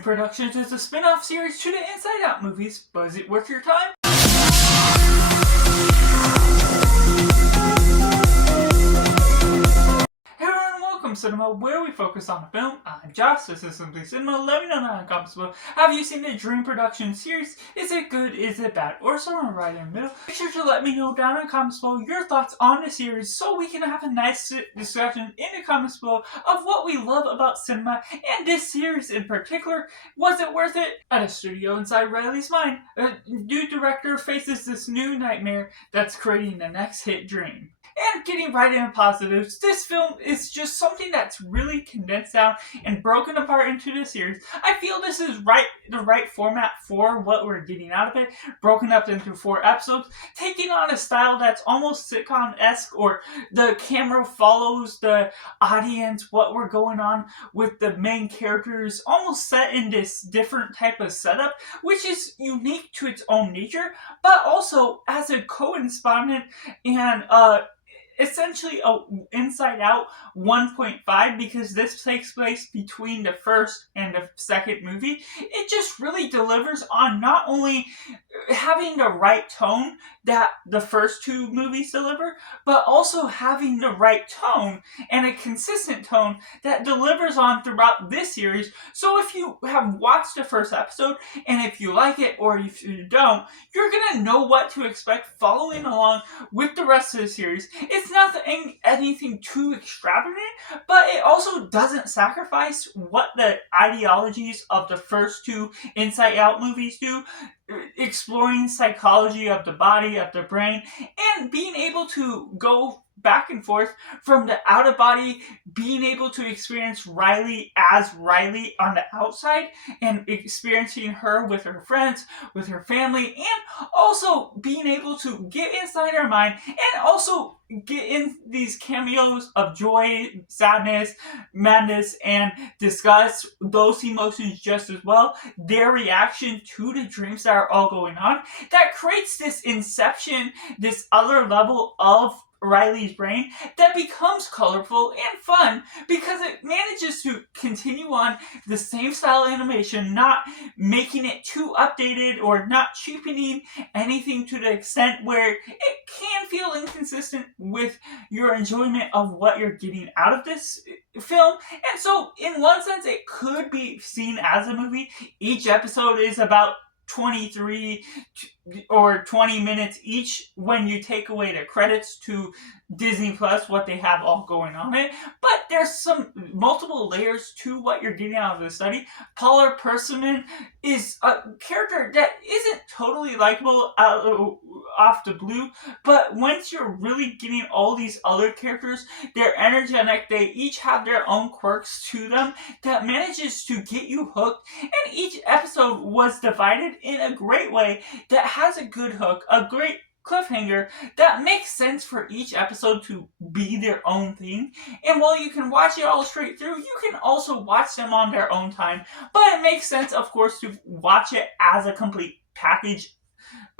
Dream Productions is a spin-off series to the Inside Out movies, but is it worth your time? Cinema, where we focus on the film. I'm Josh, this is Simply Cinema. Let me know down in the comments below. Have you seen the Dream Productions series? Is it good, is it bad, or somewhere right in the middle? Make sure to let me know down in the comments below your thoughts on the series so we can have a nice discussion in the comments below of what we love about cinema and this series in particular. Was it worth it? At a studio inside Riley's mind, a new director faces this new nightmare that's creating the next hit dream. And getting right into positives, this film is just something that's really condensed down and broken apart into the series. I feel this is the right format for what we're getting out of it, broken up into 4 episodes, taking on a style that's almost sitcom-esque, or the camera follows the audience, what we're going on with the main characters, almost set in this different type of setup, which is unique to its own nature, but also as a co-respondent and essentially a Inside Out 1.5, because this takes place between the first and the second movie. It just really delivers on not only having the right tone that the first 2 movies deliver, but also having the right tone and a consistent tone that delivers on throughout this series. So if you have watched the first episode, and if you like it or if you don't, you're gonna know what to expect following along with the rest of the series. It's not anything too extravagant, but it also doesn't sacrifice what the ideologies of the first 2 Inside Out movies do, exploring psychology of the body, of the brain, and being able to go back and forth from the out of body, being able to experience Riley as Riley on the outside, and experiencing her with her friends, with her family, and also being able to get inside her mind and also get in these cameos of joy, sadness, madness, and disgust, those emotions just as well, their reaction to the dreams that are all going on, that creates this inception, this other level of Riley's brain that becomes colorful and fun because it manages to continue on the same style animation, not making it too updated or not cheapening anything to the extent where it can feel inconsistent with your enjoyment of what you're getting out of this film. And so in one sense it could be seen as a movie. Each episode is about 23 or 20 minutes each when you take away the credits to Disney Plus, what they have all going on it. But there's some multiple layers to what you're getting out of the study. Paula Persimmon is a character that isn't totally likable off the blue, but once you're really getting all these other characters, they're energetic, they each have their own quirks to them that manages to get you hooked, and each episode was divided in a great way that has a good hook, a great cliffhanger that makes sense for each episode to be their own thing. And while you can watch it all straight through, you can also watch them on their own time. But it makes sense, of course, to watch it as a complete package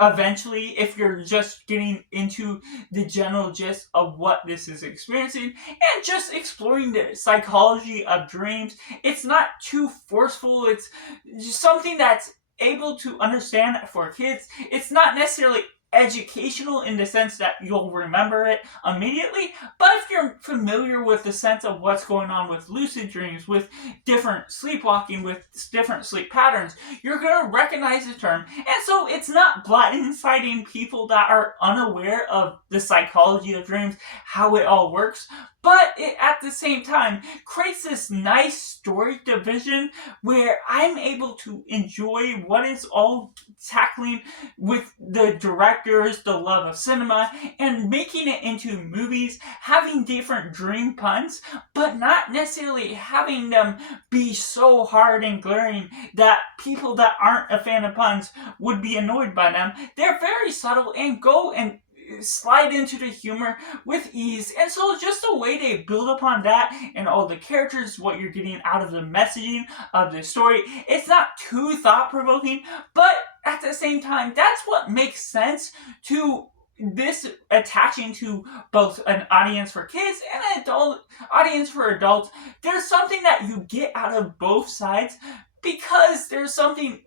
eventually if you're just getting into the general gist of what this is experiencing and just exploring the psychology of dreams. It's not too forceful. It's just something that's able to understand for kids. It's not necessarily educational in the sense that you'll remember it immediately, but if you're familiar with the sense of what's going on with lucid dreams, with different sleepwalking, with different sleep patterns, you're going to recognize the term. And so it's not blindsiding people that are unaware of the psychology of dreams, how it all works, but it at the same time creates this nice story division where I'm able to enjoy what is all tackling with the directors, the love of cinema, and making it into movies, having different dream puns, but not necessarily having them be so hard and glaring that people that aren't a fan of puns would be annoyed by them. They're very subtle and go and slide into the humor with ease, and so just the way they build upon that and all the characters, what you're getting out of the messaging of the story, it's not too thought-provoking, but at the same time, that's what makes sense to this attaching to both an audience for kids and an adult audience for adults. There's something that you get out of both sides because there's something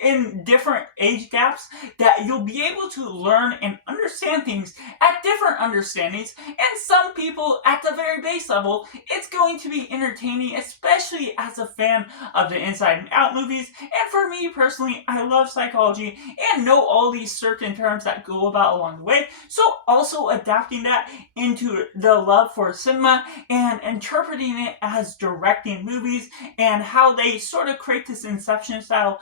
in different age gaps that you'll be able to learn and understand things at different understandings, and some people at the very base level it's going to be entertaining, especially as a fan of the Inside and Out movies. And for me personally, I love psychology and know all these certain terms that go about along the way, so also adapting that into the love for cinema and interpreting it as directing movies and how they sort of create this Inception style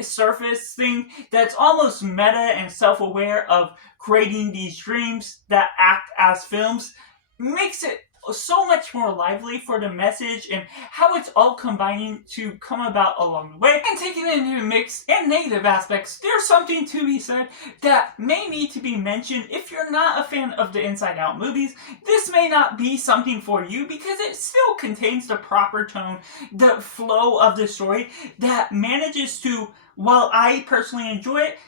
surface thing that's almost meta and self-aware of creating these dreams that act as films, makes it so much more lively for the message and how it's all combining to come about along the way. And taking into mixed and negative aspects, there's something to be said that may need to be mentioned. If you're not a fan of the Inside Out movies, this may not be something for you because it still contains the proper tone, the flow of the story that manages to, while I personally enjoy it,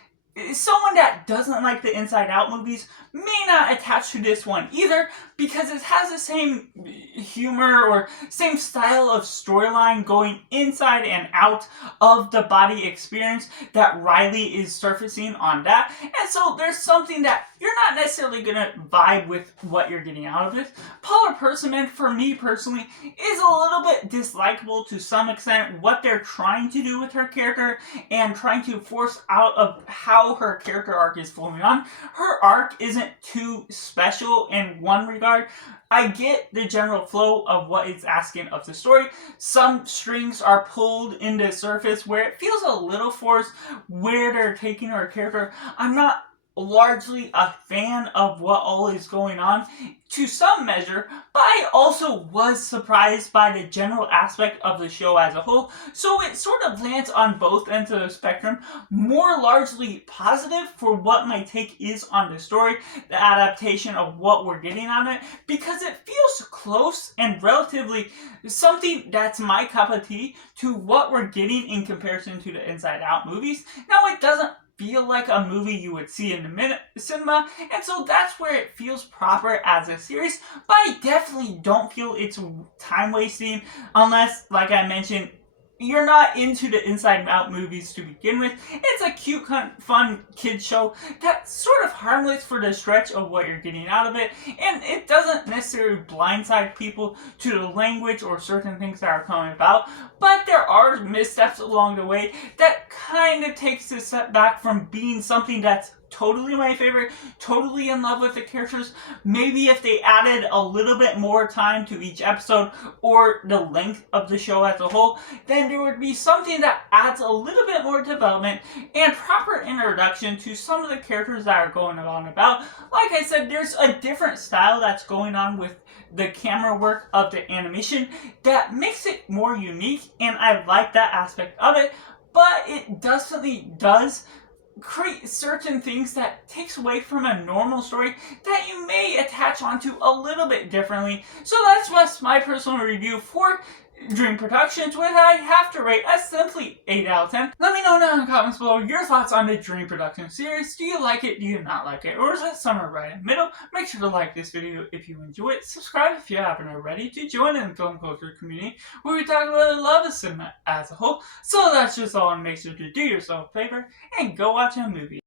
someone that doesn't like the Inside Out movies may not attach to this one either, because it has the same humor or same style of storyline going inside and out of the body experience that Riley is surfacing on that. And so there's something that you're not necessarily going to vibe with what you're getting out of this. Paula Persimmon, for me personally, is a little bit dislikable to some extent, what they're trying to do with her character and trying to force out of how her character arc is flowing on. Her arc isn't too special in one regard. I get the general flow of what it's asking of the story. Some strings are pulled into the surface where it feels a little forced where they're taking her character. I'm not largely a fan of what all is going on to some measure, but I also was surprised by the general aspect of the show as a whole, so it sort of lands on both ends of the spectrum, more largely positive for what my take is on the story, the adaptation of what we're getting on it, because it feels close and relatively something that's my cup of tea to what we're getting in comparison to the Inside Out movies. Now, it doesn't feel like a movie you would see in the cinema, and so that's where it feels proper as a series, but I definitely don't feel it's time wasting unless, like I mentioned, you're not into the Inside Out movies to begin with. It's a cute, fun kid show that's sort of harmless for the stretch of what you're getting out of it, and it doesn't necessarily blindside people to the language or certain things that are coming about, but there are missteps along the way that kind of takes a step back from being something that's totally my favorite, totally in love with the characters. Maybe if they added a little bit more time to each episode or the length of the show as a whole, then there would be something that adds a little bit more development and proper introduction to some of the characters that are going on about. Like I said, there's a different style that's going on with the camera work of the animation that makes it more unique, and I like that aspect of it, but it definitely does create certain things that takes away from a normal story that you may attach onto a little bit differently. So that's what's my personal review for Dream Productions, which I have to rate a simply 8 out of 10. Let me know down in the comments below your thoughts on the Dream Productions series. Do you like it? Do you not like it? Or is it somewhere right in the middle? Make sure to like this video if you enjoy it. Subscribe if you haven't already to join in the film culture community where we talk about the love of cinema as a whole. So that's just all, and make sure to do yourself a favor and go watch a movie.